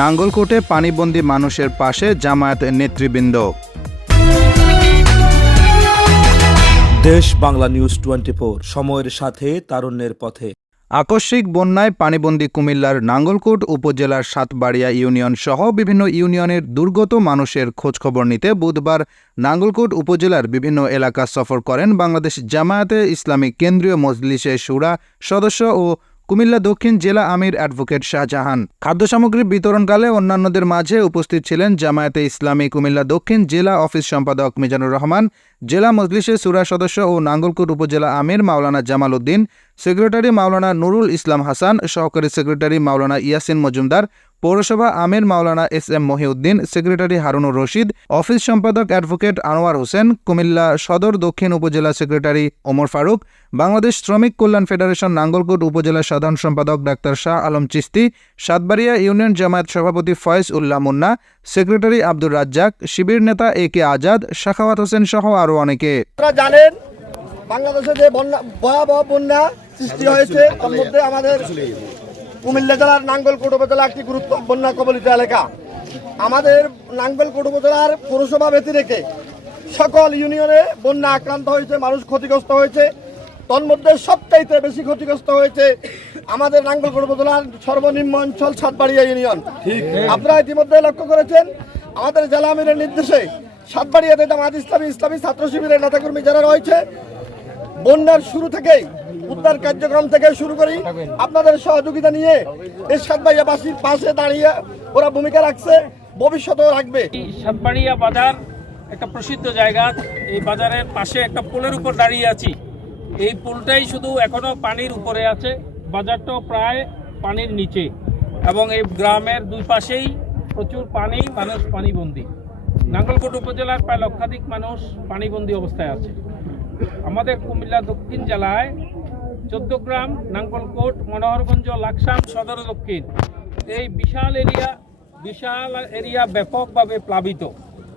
নাঙ্গলকোটে পানিবন্দী মানুষের পাশে জামায়াত নেতৃবৃন্দ। দেশ বাংলা নিউজ 24, সময়ের সাথে তারুণ্যের পথে। আকস্মিক বন্যায় পানিবন্দী কুমিল্লার নাঙ্গলকোট উপজেলার সাতবাড়িয়া ইউনিয়ন সহ বিভিন্ন ইউনিয়নের দুর্গত মানুষের খোঁজখবর নিতে বুধবার নাঙ্গলকোট উপজেলার বিভিন্ন এলাকা সফর করেন বাংলাদেশ জামায়াতে ইসলামী কেন্দ্রীয় মজলিসে শুরা সদস্য ও কুমিল্লা দক্ষিণ জেলা আমির অ্যাডভোকেট শাহজাহান। খাদ্য সামগ্রী বিতরণকালে অন্যান্যদের মাঝে উপস্থিত ছিলেন জামায়াতে ইসলামী কুমিল্লা দক্ষিণ জেলা অফিস সম্পাদক মিজানুর রহমান, জেলা মজলিসে শুরা সদস্য ও নাঙ্গলকোট উপজেলা আমির মাওলানা জামাল উদ্দিন, সেক্রেটারি মাওলানা নুরুল ইসলাম হাসান, সহকারী সেক্রেটারি মাওলানা ইয়াসিন মজুমদার, পৌরসভা আমির মাওলানা SM Mohiuddin, secretary Harunur Rashid, office সম্পাদক অ্যাডভোকেট আনোয়ার হোসেন, কুমিল্লা সদর দক্ষিণ উপজেলা সেক্রেটারি ওমর ফারুক, বাংলাদেশ শ্রমিক কল্যাণ ফেডারেশন নাঙ্গলকোট উপজেলা সাধারণ সম্পাদক ডাক্তার শাহ আলম চিস্তি, সাতবাড়িয়া ইউনিয়ন জামায়াত সভাপতি ফয়েজ উল্লাহ মুন্না, সেক্রেটারি আব্দুর রাজ্জাক, শিবির নেতা AK আজাদ, শাখাওয়াত হোসেন সহ আরও অনেকে। আপনারা জানেন বাংলাদেশে যে ভয়াবহ বন্যা সৃষ্টি হয়েছে, তার মধ্যে আমাদের কুমিল্লা জেলার নাঙ্গলকোট উপজেলা একটি গুরুত্ব বন্যা কবলিত এলাকা। আমাদের নাঙ্গলকোট উপজেলার পৌরসভা ব্যতি রেখে সকল ইউনিয়নে বন্যা আক্রান্ত হয়েছে, মানুষ ক্ষতিগ্রস্ত হয়েছে। তন্মধ্যে সবচাইতে বেশি ক্ষতিগ্রস্ত হয়েছে আমাদের নাঙ্গলকোট উপজেলার সর্বনিম্ন অঞ্চল সাতবাড়িয়া ইউনিয়ন। আপনারা ইতিমধ্যে লক্ষ্য করেছেন আমাদের জেলা আমিরের নির্দেশে সাতবাড়িয়াতে জামায়াত ইসলামী ছাত্র শিবিরের নেতাকর্মী যারা রয়েছে, বন্যার শুরু থেকেই উদ্ধার কার্যক্রম থেকে শুরু করি আপনাদের সহযোগিতা নিয়ে এই সাতবাড়িয়াবাসীর পাশে দাঁড়িয়ে ওরা ভূমিকা রাখছে, ভবিষ্যতেও রাখবে। সাতবাড়িয়া বাজার একটা প্রসিদ্ধ জায়গা। এই বাজারের পাশে একটা পুলের উপর দাঁড়িয়ে আছি। এই পুলটাই শুধু এখনো পানির উপরে আছে, বাজারটাও প্রায় পানির নিচে, এবং এই গ্রামের দুই পাশেই প্রচুর পানি, মানুষ পানিবন্দী। নাঙ্গলকোট উপজেলার প্রায় লক্ষাধিক মানুষ পানিবন্দী অবস্থায় আছে। আমাদের কুমিল্লা দক্ষিণ জেলায় 14 গ্রাম, নাঙ্গলকোট, মনোহরগঞ্জ, লাকসাম, সদর দক্ষিণ, এই বিশাল এরিয়া ব্যাপকভাবে প্লাবিত।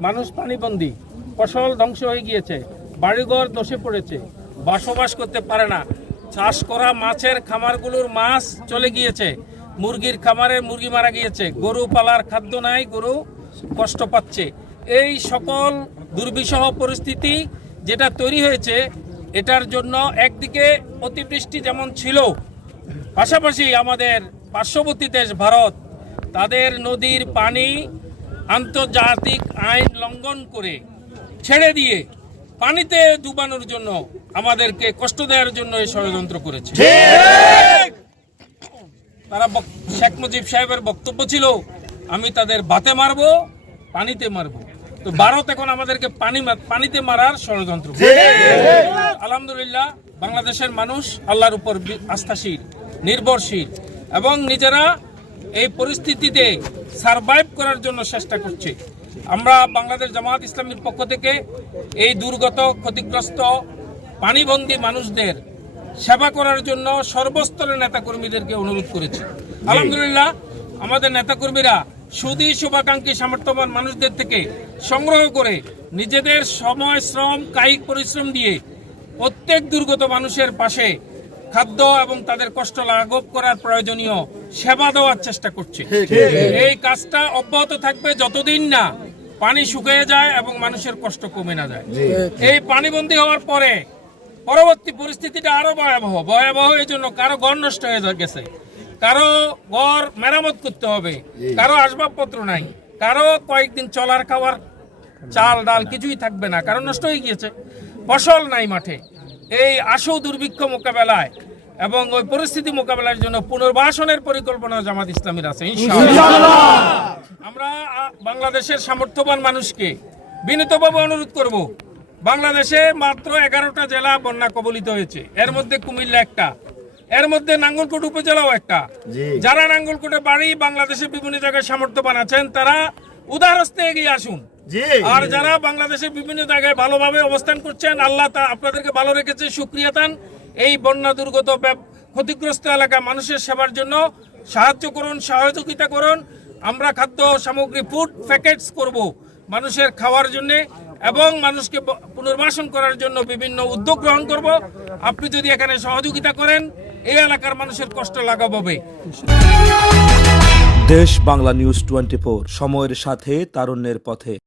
মানুষ পানিবন্দী, ফসল ধ্বংস হয়ে গিয়েছে, বাড়িঘর ধসে পড়েছে, বসবাস করতে পারে না। চাষ করা মাছের খামারগুলোর মাছ চলে গিয়েছে, মুরগির খামারে মুরগি মারা গিয়েছে, গরু পালার খাদ্য নাই, গরু কষ্ট পাচ্ছে। এই সকল দুর্বিষহ পরিস্থিতি যেটা তৈরি হয়েছে, এটার জন্য একদিকে অতিবৃষ্টি যেমন ছিল, পাশাপাশি আমাদের পার্শ্ববর্তী দেশ ভারত তাদের নদীর পানি আন্তর্জাতিক আইন লঙ্ঘন করে ছেড়ে দিয়ে পানিতে ডুবানোর জন্য আমাদেরকে কষ্ট দেওয়ার জন্য এই ষড়যন্ত্র করেছে। তারা শেখ মুজিব সাহেবের বক্তব্য ছিল, আমি তাদের বাতে মারবো, পানিতে মারবো। তো ভারত এখন আমাদেরকে পানিতে মারার ষড়যন্ত্র। আলহামদুলিল্লাহ, বাংলাদেশের মানুষ আল্লাহর উপর আস্থাশীল, নির্ভরশীল, এবং নিজেরা এই পরিস্থিতিতে সারভাইভ করার জন্য চেষ্টা করছে। আমরা বাংলাদেশ জামায়াত ইসলামীর পক্ষ থেকে এই দুর্গত, ক্ষতিগ্রস্ত, পানিবন্দী মানুষদের সেবা করার জন্য সর্বস্তরের নেতাকর্মীদেরকে অনুরোধ করেছি। আলহামদুলিল্লাহ, আমাদের নেতাকর্মীরা সুদী শুভাকাঙ্ক্ষী সামর্থ্যবান মানুষদের থেকে সংগ্রহ করে নিজেদের সময়, শ্রম, কায়িক পরিশ্রম দিয়ে প্রত্যেক দুর্গত মানুষের পাশে খাদ্য এবং তাদের কষ্ট লাঘব করার প্রয়োজনীয় সেবা দেওয়ার চেষ্টা করছে। এই কাজটা অব্যাহত থাকবে যতদিন না পানি শুকিয়ে যায় এবং মানুষের কষ্ট কমে না যায়। এই পানিবন্দী হওয়ার পরে পরবর্তী পরিস্থিতিটা আরো ভয়াবহ। এই জন্য কারো ঘর নষ্ট হয়ে গেছে, কারো ঘর মেরামত করতে হবে, কারো আসবাবপত্র নাই, কারো কয়েকদিন চলার খাওয়ার চাল ডাল কিছুই থাকবে না, কারো নষ্ট হয়ে গিয়েছে, ফসল নাই মাঠে। এই আশু দুর্ভিক্ষ মোকাবেলায় এবং ওই পরিস্থিতি মোকাবেলার জন্য পুনর্বাসনের পরিকল্পনা জামাত ইসলামীর আছে ইনশাআল্লাহ। আমরা বাংলাদেশের সামর্থ্যবান মানুষকে বিনীতভাবে অনুরোধ করব, বাংলাদেশে মাত্র 11টা জেলা বন্যা কবলিত হয়েছে, এর মধ্যে কুমিল্লা একটা, এর মধ্যে নাঙ্গলকোট উপজেলাও একটা। যারা নাঙ্গলকোটে বাড়ি, বাংলাদেশের বিভিন্ন জায়গায় সামর্থ্যবান আছেন, তারা উদাহরণে এগিয়ে আসুন। আর যারা বাংলাদেশের বিভিন্ন জায়গায় ভালোভাবে অবস্থান করছেন, আল্লাহ আপনাদেরকে ভালো রেখেছে, শুকরিয়া তান। এই বন্যা দুর্গত ক্ষতিগ্রস্ত এলাকা মানুষের সেবার জন্য সাহায্য করুন, সহযোগিতা করুন। আমরা খাদ্য সামগ্রী, ফুড প্যাকেটস করব মানুষের খাওয়ার জন্য, এবং মানুষকে পুনর্বাসন করার জন্য বিভিন্ন উদ্যোগ গ্রহণ করব। আপনি যদি এখানে সহযোগিতা করেন, এই এলাকার মানুষের কষ্ট লাঘব হবে। দেশ বাংলা নিউজ 24, সময়ের সাথে তারুণ্যের পথে।